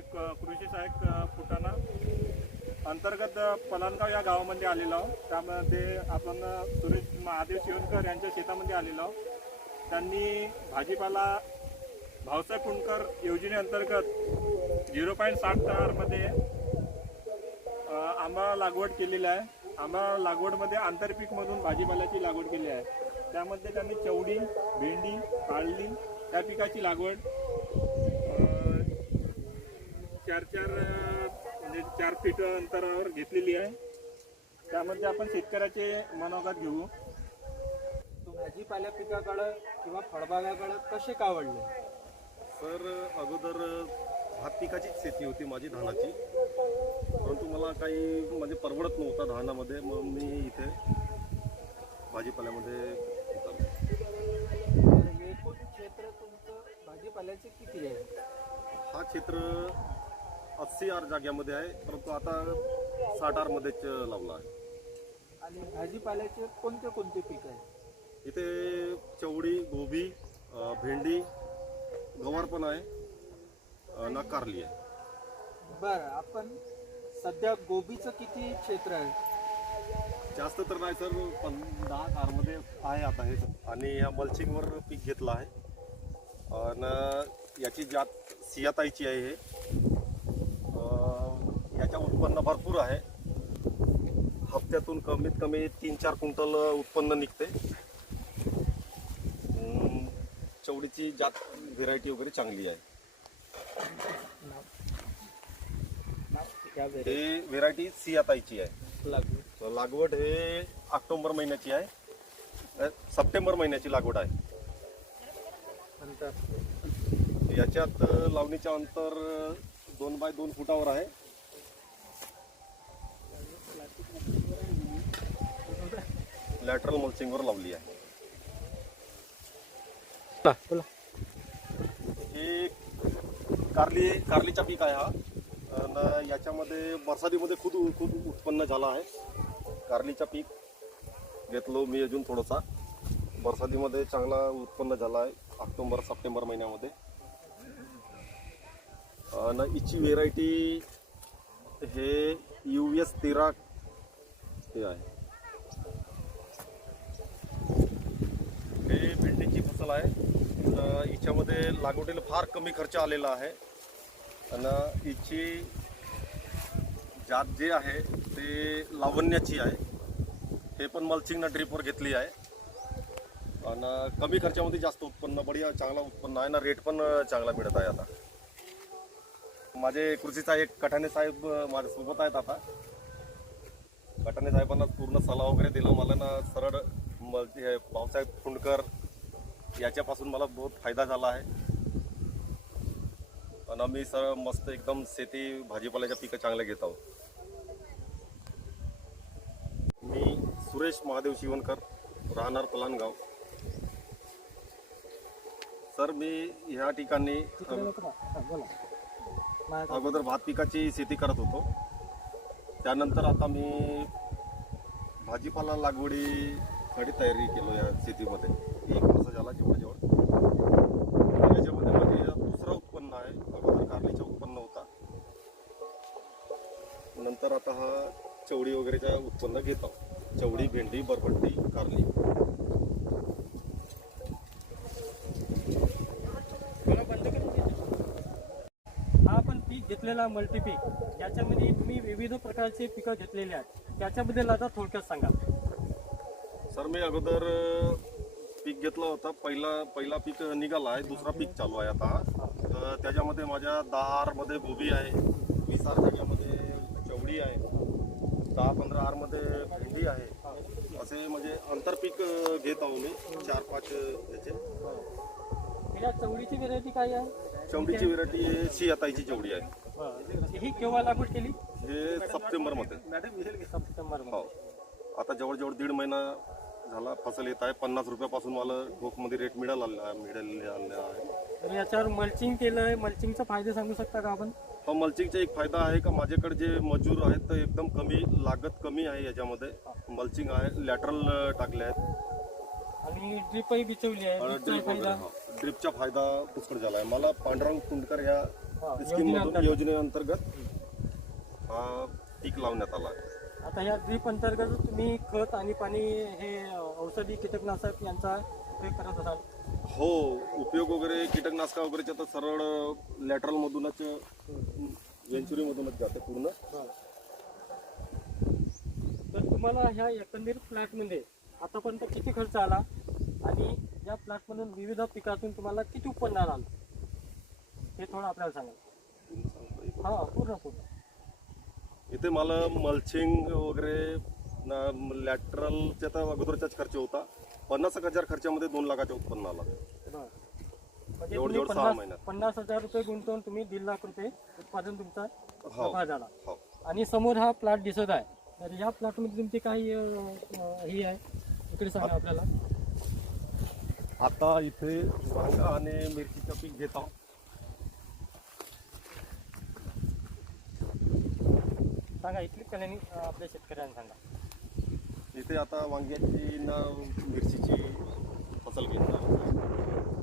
क- कृषी सहाय्यक अ, फुटाणा अंतर्गत अ, पलानगाव या गावामध्ये आलेलो आहोत. त्यामध्ये आपण सुरेश महादेव शिवणकर यांच्या शेतामध्ये आलेलो आहोत. त्यांनी भाजीपाला भाऊसाहेब फुंडकर योजनेअंतर्गत झिरो पॉईंट साठ चारमध्ये आंबा लागवड केलेली आहे. आंबा लागवडमध्ये आंतरपीकमधून भाजीपाल्याची लागवड केली आहे. त्यामध्ये त्यांनी चवडी भेंडी काळली त्या पिकाची लागवड चार चार म्हणजे चार फीट अंतरावर घेतलेली आहे. त्यामध्ये आपण शेतकऱ्याचे मनोगत घेऊ. तू भाजीपाल्या पिकाकडं किंवा फळबागाकडं कसे का आवडले सर अगोदर भात पिकाचीच शेती होती माझी धानाची. परंतु मला काही म्हणजे परवडत नव्हता धानामध्ये. मग मी इथे भाजीपाल्यामध्ये एकूण क्षेत्र तुमचं भाजीपाल्याचे किती आहे? हा क्षेत्र अस्सी आर जाग्यामध्ये आहे परंतु आता साठ आरमध्येच लावला आहे. आणि भाजीपाल्याचे कोणते कोणते पीक आहे? इथे चवडी गोबी अ, भेंडी गवार पण आहे अ, ना कारली आहे. बरं आपण सध्या गोबीचं किती क्षेत्र आहे? जास्त तर नाही सर पण दहा कारमध्ये आहे आता हे. आणि या मल्चिंगवर पीक घेतलं आहे. आणि याची जात सियाताईची आहे हे. अं, याच्या उत्पन्न भरपूर आहे. हप्त्यातून कमीत कमी तीन चार क्विंटल उत्पन्न निघते. चवडीची जात व्हेरायटी वगैरे चांगली आहे. हे व्हेरायटी सियाताईची आहे. लागवड. हे ऑक्टोबर महिन्याची आहे. सप्टेंबर महिन्याची लागवड आहे. याच्यात अ, लावणीचं अंतर दोन बाय दोन फुटावर आहे. लॅटरल मल्चिंगवर लावली आहे. बोला. हे कारली कारलीचा पीक आहे हा. आणि याच्यामध्ये बरसातीमध्ये खूप खूप उत्पन्न झालं आहे. कारलीचा पीक घेतलो मी अजून थोडासा. बरसातीमध्ये चांगला उत्पन्न झाला आहे ऑक्टोबर सप्टेंबर महिन्यामध्ये. आणि हिची व्हेरायटी हे यू एस तेरा हे आहे हे भेंडीची फसल आहे. हिच्यामध्ये लागवडीला फार कमी खर्च आलेला आहे. आणि हिची जात जे आहे ते लावण्याची आहे. हे पण मल्चिंगनं ड्रीपवर घेतली आहे. आणि कमी खर्चामध्ये जास्त उत्पन्न बढिया चांगला उत्पन्न आहे. ना रेट पण चांगला मिळत आहे आता. माझे कृषीचा एक कठाणे साहेब माझ्यासोबत आहेत आता. कठाणे साहेबांना पूर्ण सल्ला वगैरे दिला. मला ना सरळ म- हे भाऊसाहेब फुंडकर याच्यापासून मला बहुत फायदा झाला आहे. आणि आम्ही सर मस्त एकदम शेती भाजीपाल्याच्या पिकं चांगल्या घेत आहोत. मी सुरेश महादेव शिवणकर राहणार पलानगाव. सर मी ह्या ठिकाणी अगोदर भात पिकाची शेती करत होतो. त्यानंतर आता मी भाजीपाला लागवडीसाठी तयारी केलो या शेतीमध्ये. एक वर्ष झाला जवळजवळ याच्यामध्ये माझे दुसरं उत्पन्न आहे. अगोदर कारलीचं उत्पन्न होता. नंतर आता हा चवडी वगैरेच्या उत्पन्न घेतो. चवडी भेंडी बरबट्टी कारली हा आपण पीक घेतलेला मल्टीपीक याच्यामध्ये तुम्ही विविध प्रकारचे पिकं घेतलेले आहेत. त्याच्याबद्दल आता थोडक्यात सांगा. सर मी अगोदर पीक घेतला होता. पहिला पहिला पीक निघाला आहे. दुसरा पीक चालू आहे आता. तर त्याच्यामध्ये माझ्या दहा आरमध्ये गोबी आहे. वीस आर जाग्यामध्ये चवडी आहे. दहा पंधरा आरमध्ये भेंडी आहे. असे म्हणजे आंतरपीक घेत आहो मी. चार पाच याचे या चवडीची व्हेरायटी काय आहे? चवडीची व्हेरायटी सियाताईची चवडी आहे. बरं. ही केव्हा लागवड केली? हे सप्टेंबरमध्ये सप्टेंबर हो. आता जवळजवळ दीड महिना झाला फसल येत आहे. पन्नास रुपयापासून मला ठोकमध्ये रेट मिळाला मिळालेला आहे. तर याच्यावर मल्चिंग केलंय मल्चिंगचा फायदे सांगू शकता का आपण? हा मल्चिंगचा एक फायदा आहे का? माझ्याकडे जे मजूर आहेत ते एकदम कमी लागत कमी आहे याच्यामध्ये. मल्चिंग आहे लॅटरल टाकले आहेत. आणि ड्रिपही बिचवली आहे. ड्रिपचा फायदा. ड्रिपचा फायदा पुष्कळ झाला आहे. मला पांडुरंग कुंडकर ह्या हा, स्कीम मधून योजनेअंतर्गत. हा पीक लावण्यात आला. आहे आता या ड्रीप अंतर्गत तुम्ही खत आणि पाणी हे औषधी कीटकनाशक यांचा उपयोग करत असाल. हो उपयोग वगैरे कीटकनाशका वगैरेच्या तर सरळ लॅटरल मधूनच वेंचुरी मधूनच जाते पूर्ण. तर तुम्हाला ह्या एकंदरीत प्लॅटमध्ये आतापर्यंत किती खर्च आला? आणि या प्लॅटमधून विविध पिकातून तुम्हाला किती उत्पन्न आलं? हे थोडं आपल्याला सांगा. हा पूर्ण पूर्ण. इथे मला मल्चिंग वगैरे लॅटरलच्या तर अगोदरचाच खर्च होता. पन्नास एक हजार खर्चामध्ये दोन लाखाचे उत्पन्न आला. म्हणजे पन्नास हजार रुपये गुंतवून तुम्ही दीड लाख रुपये उत्पादन तुमचा हो नफा झाला. हो. आणि समोर हा प्लॉट दिसत आहे. तर या प्लॉटमध्ये तुमची काही ही आहे. इकडे सांगा आपल्याला. आता इथे वांगा आणि मिरचीचं पीक घेत. आहोत सांगा इथली कल्याणी आपल्या शेतकऱ्यांना सांगा. इथे आता वांग्याची ना मिरचीची फसल घेतणार